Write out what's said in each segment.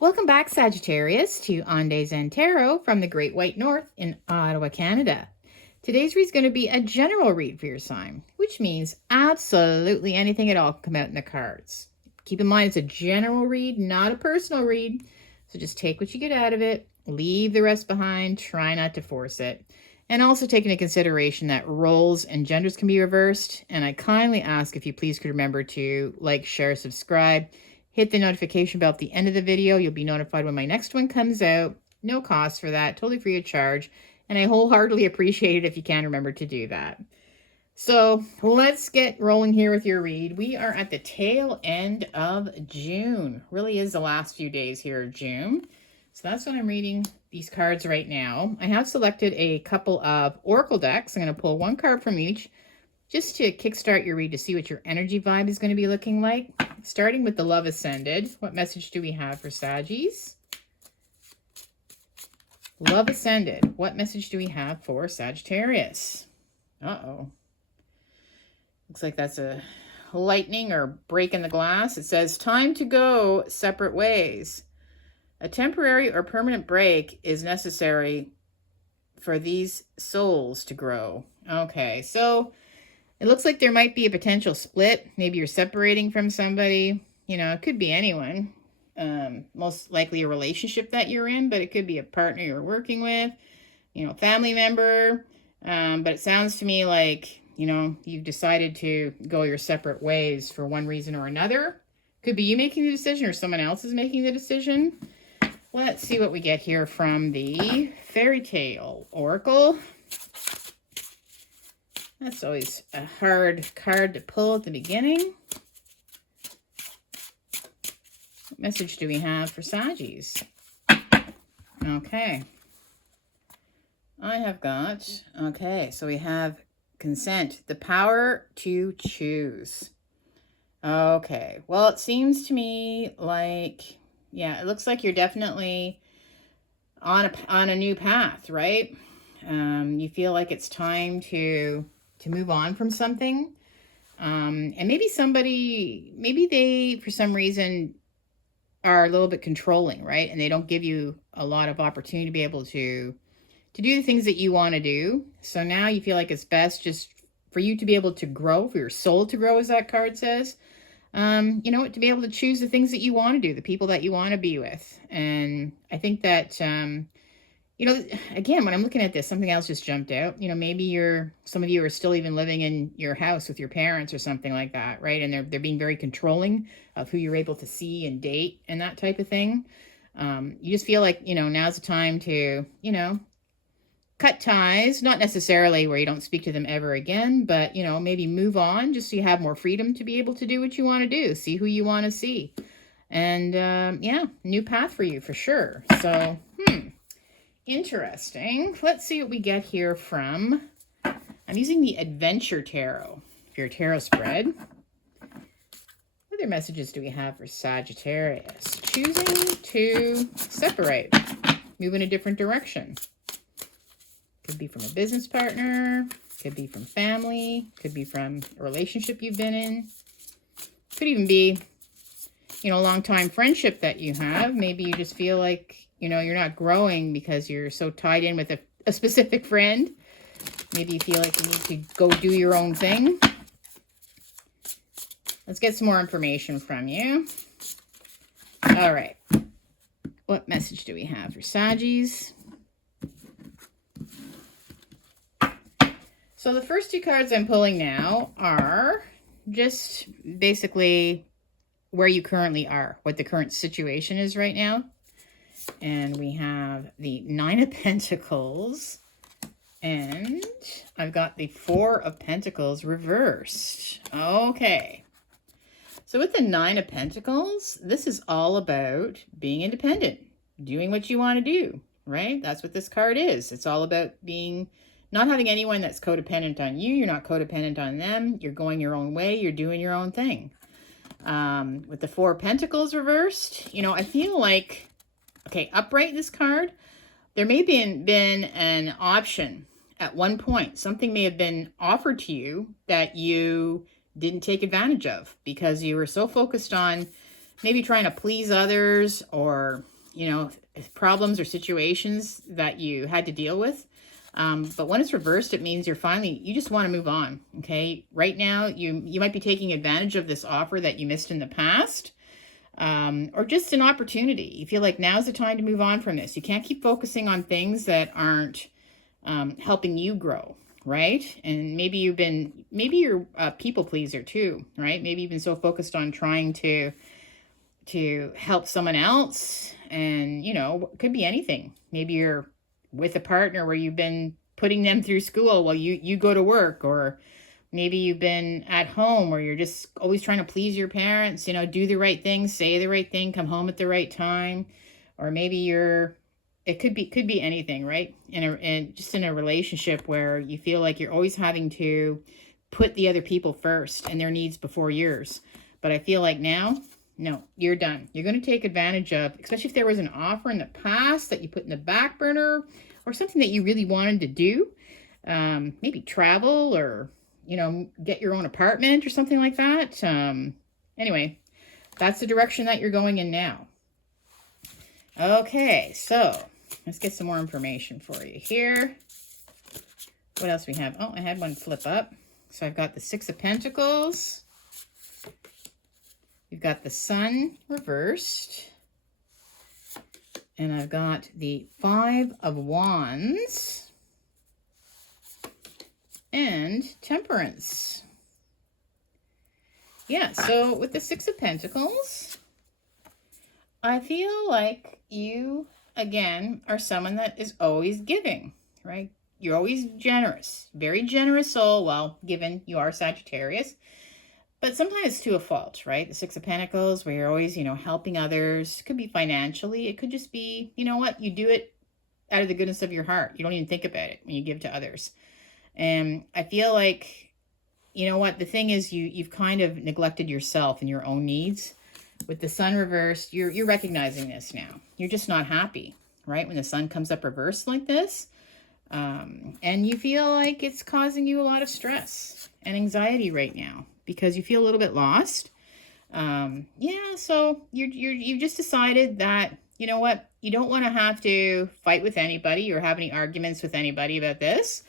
Welcome back, Sagittarius, to On Days and Tarot from the Great White North in Ottawa, Canada. Today's read is going to be a general read for your sign, which means absolutely anything at all can come out in the cards. Keep in mind it's a general read, not a personal read. So just take what you get out of it, leave the rest behind, try not to force it. And also take into consideration that roles and genders can be reversed. And I kindly ask if you please could remember to like, share, subscribe. Hit the notification bell at the end of the video. You'll be notified when my next one comes out. No cost for that, totally free of charge. And I wholeheartedly appreciate it if you can remember to do that. So let's get rolling here with your read. We are at the tail end of June. Really is the last few days here of June. So that's what I'm reading these cards right now. I have selected a couple of oracle decks. I'm going to pull one card from each just to kickstart your read to see what your energy vibe is going to be looking like. Starting with the Love Ascended. What message do we have for Saggies? Love Ascended. What message do we have for Sagittarius? Uh-oh. Looks like that's a lightning or break in the glass. It says, time to go separate ways. A temporary or permanent break is necessary for these souls to grow. Okay, so it looks like there might be a potential split. Maybe you're separating from somebody. You know, it could be anyone. Most likely a relationship that you're in, but it could be a partner you're working with, you know, family member. But it sounds to me like, you know, you've decided to go your separate ways for one reason or another. Could be you making the decision or someone else is making the decision. Let's see what we get here from the Fairy Tale Oracle. That's always a hard card to pull at the beginning. What message do we have for Saggies? Okay. I have got, okay, so we have consent, the power to choose. Okay, well, it seems to me like, yeah, it looks like you're definitely on a new path, right? You feel like it's time to move on from something. And maybe they, for some reason, are a little bit controlling, right? And they don't give you a lot of opportunity to be able to do the things that you want to do. So now you feel like it's best just for you to be able to grow, for your soul to grow, as that card says. You know, to be able to choose the things that you want to do, the people that you want to be with. And I think that, you know, again, when I'm looking at this, something else just jumped out. You know, maybe some of you are still even living in your house with your parents or something like that, right? And they're being very controlling of who you're able to see and date and that type of thing. You just feel like, you know, now's the time to, you know, cut ties, not necessarily where you don't speak to them ever again, but, you know, maybe move on just so you have more freedom to be able to do what you want to do, see who you want to see. And, yeah, new path for you for sure. So, interesting. Let's see what we get here from, I'm using the Adventure Tarot for your tarot spread. What other messages do we have for Sagittarius? Choosing to separate, move in a different direction. Could be from a business partner, could be from family, could be from a relationship you've been in. Could even be, you know, a long-time friendship that you have. Maybe you just feel like, you know, you're not growing because you're so tied in with a specific friend. Maybe you feel like you need to go do your own thing. Let's get some more information from you. All right. What message do we have for Saggies? So the first two cards I'm pulling now are just basically where you currently are, what the current situation is right now. And we have the Nine of Pentacles, and I've got the Four of Pentacles reversed. Okay. So with the Nine of Pentacles, this is all about being independent, doing what you want to do, right? That's what this card is. It's all about not having anyone that's codependent on you. You're not codependent on them. You're going your own way. You're doing your own thing. With the Four of Pentacles reversed, you know, I feel like, okay, upright this card, there may have been an option at one point. Something may have been offered to you that you didn't take advantage of because you were so focused on maybe trying to please others, or, you know, problems or situations that you had to deal with. But when it's reversed, it means you just want to move on. Okay. Right now, you might be taking advantage of this offer that you missed in the past, or just an opportunity. You feel like now's the time to move on from this. You can't keep focusing on things that aren't helping you grow, right? And maybe you're a people pleaser too, right? Maybe you've been so focused on trying to help someone else, and, you know, it could be anything. Maybe you're with a partner where you've been putting them through school while you go to work, or maybe you've been at home where you're just always trying to please your parents, you know, do the right thing, say the right thing, come home at the right time. Or maybe it could be anything, right? Just in a relationship where you feel like you're always having to put the other people first and their needs before yours. But I feel like now, no, you're done. You're going to take advantage of, especially if there was an offer in the past that you put in the back burner, or something that you really wanted to do. Maybe travel, or, you know, get your own apartment or something like that. Anyway, that's the direction that you're going in now. Okay, so let's get some more information for you here. What else we have? Oh, I had one flip up. So I've got the Six of Pentacles. You've got the Sun reversed. And I've got the Five of Wands. And Temperance. Yeah, so with the Six of Pentacles, I feel like you, again, are someone that is always giving, right? You're always generous. Very generous soul. Well, given you are Sagittarius. But sometimes it's to a fault, right? The Six of Pentacles, where you're always, you know, helping others. It could be financially. It could just be, you know what? You do it out of the goodness of your heart. You don't even think about it when you give to others. And I feel like, you know what? The thing is, you've kind of neglected yourself and your own needs. With the Sun reversed, you're recognizing this now. You're just not happy, right? When the Sun comes up reversed like this. And you feel like it's causing you a lot of stress and anxiety right now, because you feel a little bit lost. Yeah, so you've just decided that, you know what, you don't want to have to fight with anybody or have any arguments with anybody about this.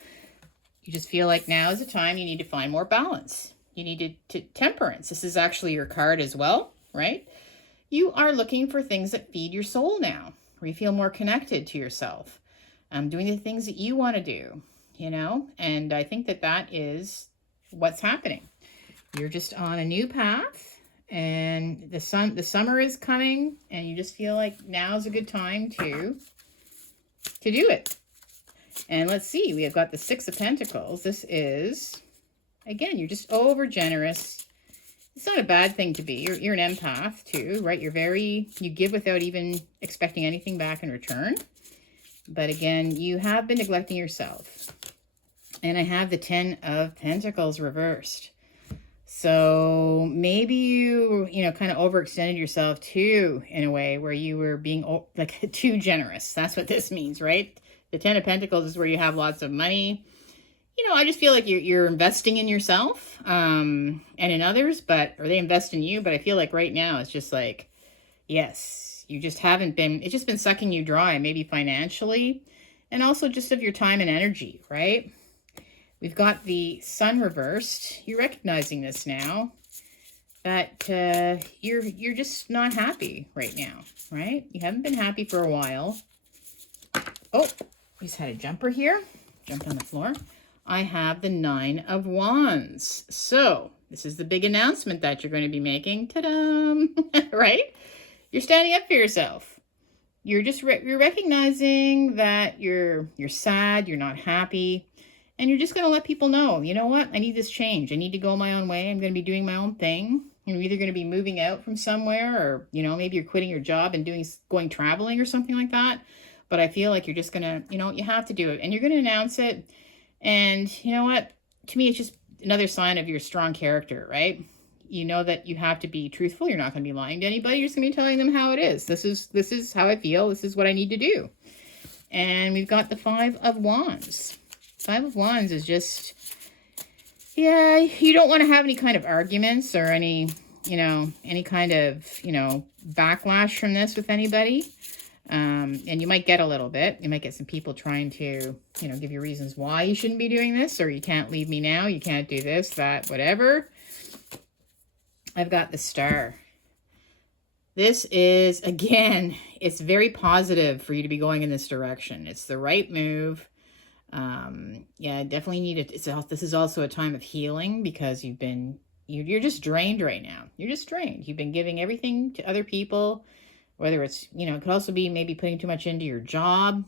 You just feel like now is the time you need to find more balance. You need to temperance. This is actually your card as well, right? You are looking for things that feed your soul now, where you feel more connected to yourself. Doing the things that you want to do, you know? And I think that is what's happening. You're just on a new path, and the summer is coming, and you just feel like now's a good time to do it. And let's see, we have got the Six of Pentacles. This is, again, you're just over generous. It's not a bad thing to be. You're an empath too, right? You give without even expecting anything back in return. But again, you have been neglecting yourself. And I have the Ten of Pentacles reversed. So maybe you know, kind of overextended yourself too, in a way where you were being like too generous. That's what this means, right? The Ten of Pentacles is where you have lots of money. You know, I just feel like you're investing in yourself and in others, or they invest in you. But I feel like right now it's just like, yes, you just haven't been, it's just been sucking you dry, maybe financially, and also just of your time and energy, right? We've got the Sun reversed. You're recognizing this now, that you're just not happy right now, right? You haven't been happy for a while. Oh, we just had a jumper here. Jumped on the floor. I have the Nine of Wands. So this is the big announcement that you're going to be making. Ta-da! Right? You're standing up for yourself. You're just you're recognizing that you're sad, you're not happy, and you're just going to let people know, you know what? I need this change. I need to go my own way. I'm going to be doing my own thing. You're either going to be moving out from somewhere, or, you know, maybe you're quitting your job and going traveling or something like that. But I feel like you're just going to, you know, you have to do it, and you're going to announce it. And you know what? To me, it's just another sign of your strong character, right? You know that you have to be truthful. You're not going to be lying to anybody. You're just going to be telling them how it is. This is how I feel. This is what I need to do. And we've got the Five of Wands. Five of Wands is just, yeah, you don't want to have any kind of arguments or any, you know, any kind of, you know, backlash from this with anybody. And you might get a little bit. You might get some people trying to, you know, give you reasons why you shouldn't be doing this, or you can't leave me now, you can't do this, that, whatever. I've got the Star. This is, again, it's very positive for you to be going in this direction. It's the right move. Yeah, definitely need it. This is also a time of healing, because you're just drained right now. You're just drained. You've been giving everything to other people, whether it's, you know, it could also be maybe putting too much into your job.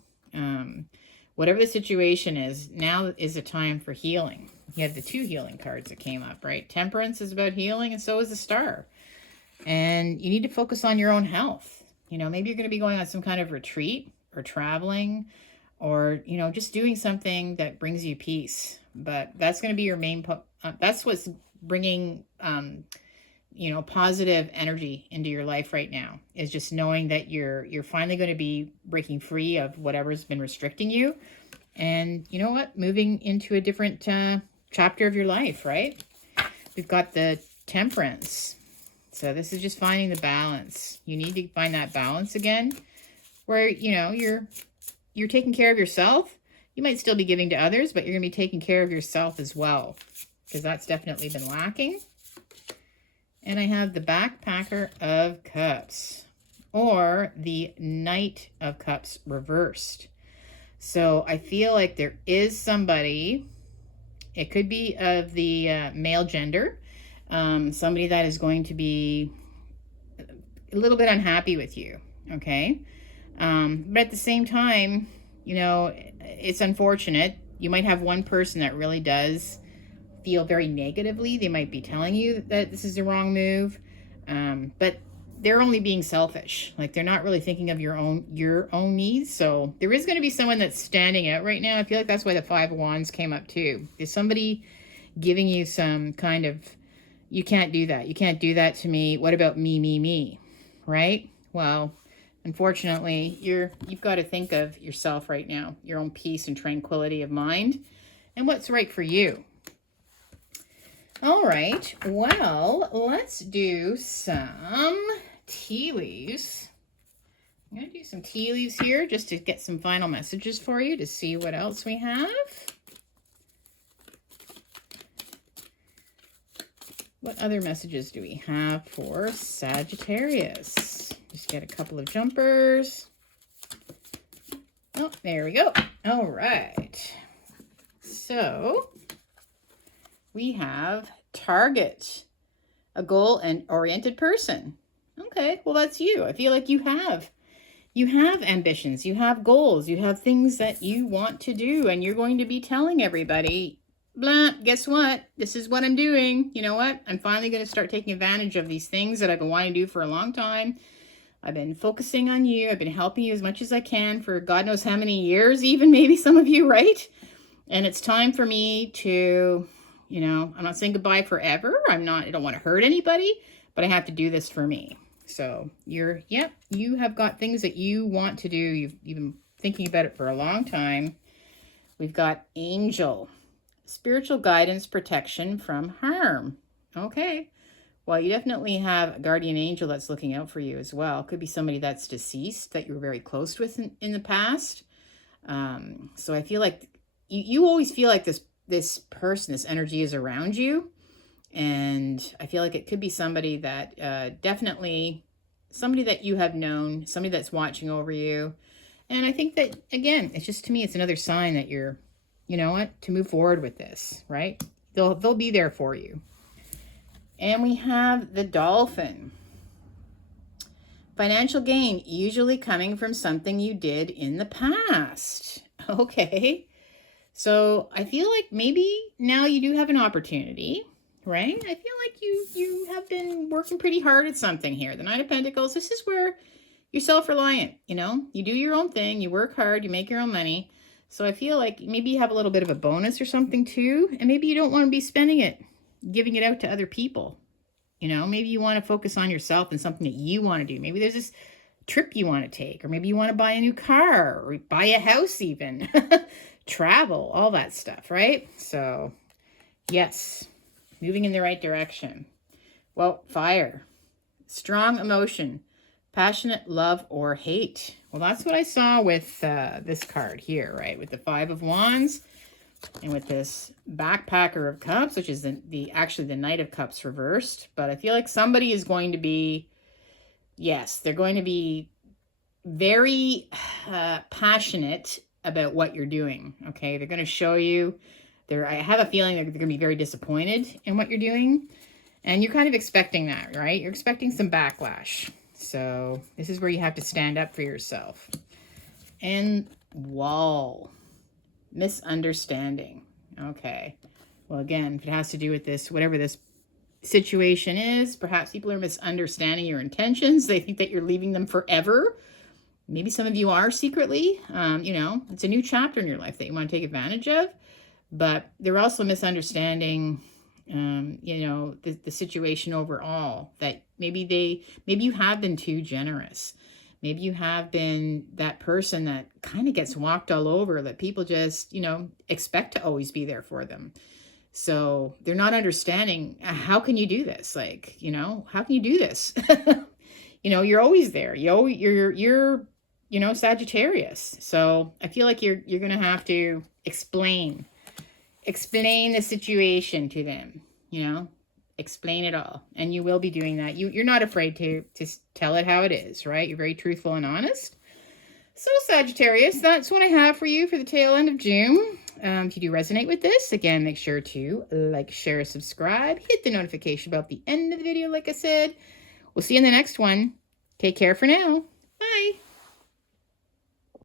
Whatever the situation is, now is a time for healing. You have the 2 healing cards that came up, right? Temperance is about healing, and so is the Star. And you need to focus on your own health. You know, maybe you're going to be going on some kind of retreat or traveling, or, you know, just doing something that brings you peace. But that's going to be your main, that's what's bringing, you know, positive energy into your life right now, is just knowing that you're finally going to be breaking free of whatever's been restricting you. And you know what? Moving into a different chapter of your life, right? We've got the Temperance. So this is just finding the balance. You need to find that balance again, where, you know, you're taking care of yourself. You might still be giving to others, but you're going to be taking care of yourself as well, because that's definitely been lacking. And I have the Backpacker of Cups, or the Knight of Cups reversed. So I feel like there is somebody, it could be of the male gender, somebody that is going to be a little bit unhappy with you, okay? But at the same time, you know, it's unfortunate. You might have one person that really does feel very negatively. They might be telling you that this is the wrong move, but they're only being selfish. Like, they're not really thinking of your own needs. So there is going to be someone that's standing out right now. I feel like that's why the 5 of Wands came up too. Is somebody giving you some kind of, you can't do that. You can't do that to me. What about me, right? Well, unfortunately, you've got to think of yourself right now, your own peace and tranquility of mind, and what's right for you. All right, well, let's do some tea leaves. I'm going to do some tea leaves here just to get some final messages for you, to see what else we have. What other messages do we have for Sagittarius? Just get a couple of jumpers. Oh, there we go. All right. So we have target, a goal and oriented person. Okay, well, that's you. I feel like you have ambitions, you have goals, you have things that you want to do, and you're going to be telling everybody, blah, guess what? This is what I'm doing. You know what? I'm finally going to start taking advantage of these things that I've been wanting to do for a long time. I've been focusing on you. I've been helping you as much as I can for God knows how many years, even maybe some of you, right? And it's time for me to, you know, I'm not saying goodbye forever. I don't want to hurt anybody, but I have to do this for me. So you have got things that you want to do. You've been thinking about it for a long time. We've got Angel. Spiritual guidance, protection from harm. Okay. Well, you definitely have a guardian angel that's looking out for you as well. Could be somebody that's deceased that you were very close with in the past. So I feel like you always feel like this person, this energy is around you. And I feel like it could be somebody that definitely, somebody that you have known, somebody that's watching over you. And I think that, again, it's just, to me, it's another sign that you're, you know what, to move forward with this, right? They'll be there for you. And we have the Dolphin. Financial gain, usually coming from something you did in the past. Okay. So I feel like maybe now you do have an opportunity, right? I feel like you have been working pretty hard at something here. The Nine of Pentacles, this is where you're self-reliant, you know? You do your own thing, you work hard, you make your own money. So I feel like maybe you have a little bit of a bonus or something too, and maybe you don't want to be spending it, giving it out to other people. You know, maybe you want to focus on yourself and something that you want to do. Maybe there's this trip you want to take, or maybe you want to buy a new car, or buy a house even, travel, all that stuff, right? So yes, moving in the right direction. Well, fire. Strong emotion. Passionate love or hate. Well, that's what I saw with this card here, right? With the Five of Wands and with this Backpacker of Cups, which is actually the Knight of Cups reversed. But I feel like somebody is going to be, yes, they're going to be very passionate about what you're doing, okay? They're going to show you. I have a feeling they're going to be very disappointed in what you're doing. And you're kind of expecting that, right? You're expecting some backlash. So this is where you have to stand up for yourself. And Wall. Misunderstanding. Okay. Well, again, if it has to do with this, whatever this situation is, perhaps people are misunderstanding your intentions. They think that you're leaving them forever. Maybe some of you are secretly. You know, it's a new chapter in your life that you want to take advantage of. But they're also misunderstanding, you know, the situation overall. That maybe you have been too generous. Maybe you have been that person that kind of gets walked all over, that people just, you know, expect to always be there for them. So they're not understanding, how can you do this? Like, you know, how can you do this? You know, you're always there. You're, you know, Sagittarius. So I feel like you're going to have to explain the situation to them, you know, explain it all. And you will be doing that. You're not afraid to tell it how it is, right? You're very truthful and honest. So Sagittarius, that's what I have for you for the tail end of June. If you do resonate with this, again, make sure to like, share, subscribe, hit the notification bell at the end of the video. Like I said, we'll see you in the next one. Take care for now. Bye.